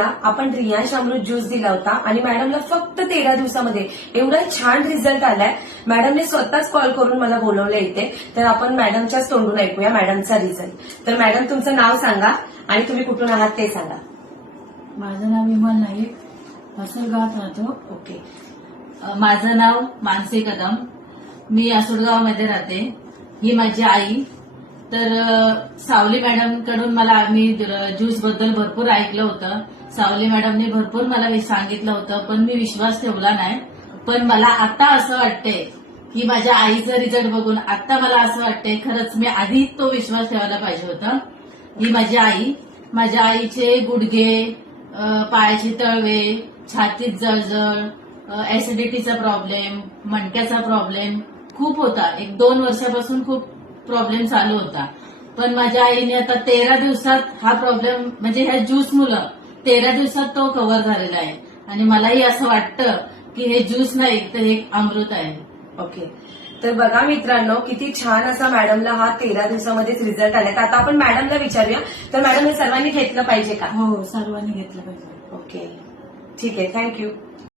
आपण रियांश अमृत ज्यूस दिला होता आणि मॅडमला फक्त 13 दिवसामध्ये एवढा छान रिझल्ट आलाय. मॅडमने स्वतःच कॉल करून मला बोलवलं इथे. तर आपण मॅडमच्याच तोंडून ऐकूया मॅडमचा रिझल्ट. तर मॅडम तुमचं नाव सांगा आणि तुम्ही कुठून आहात ते सांगा. माझं नाव विमल नाईक, असरगावात राहतो. ओके. माझं नाव मानसी कदम, मी आसुडगावमध्ये राहते. ही माझी आई. तर सावली मॅडम कडून मी ज्यूस बद्दल भरपूर ऐकलं होतं. सावली मॅडमने भरपूर मला सांगितलं होतं, पण मी विश्वास ठेवला नाही. पण मला आता असं वाटतंय की माझ्या आईचा रिझल्ट बघून आता मला असं वाटतंय खरंच मी आधी तो विश्वास ठेवायला पाहिजे होता. ही माझी आई. माझ्या आईचे गुडघे, पायाचे तळवे, छातीत जळजळ, ऍसिडिटीचा प्रॉब्लेम, मणक्याचा प्रॉब्लेम खूप होता. 1-2 वर्षापासून खूप प्रॉब्लेम चालू होता. पण माझ्या आईने आता 13 दिवसात हा प्रॉब्लेम म्हणजे ह्या ज्यूस मुलं 13 दिवसात तो कव्हर झालेला आहे. आणि मलाही असं वाटतं की हे ज्यूस नाही तर हे अमृत आहे. ओके. तर बघा मित्रांनो, किती छान असा मॅडमला हा 13 दिवसामध्येच रिझल्ट आलाय. तर आता आपण मॅडमला विचारूया. तर मॅडम हे सर्वांनी घेतलं पाहिजे का? हो, सर्वांनी घेतलं पाहिजे. ओके, ठीक आहे. थँक्यू.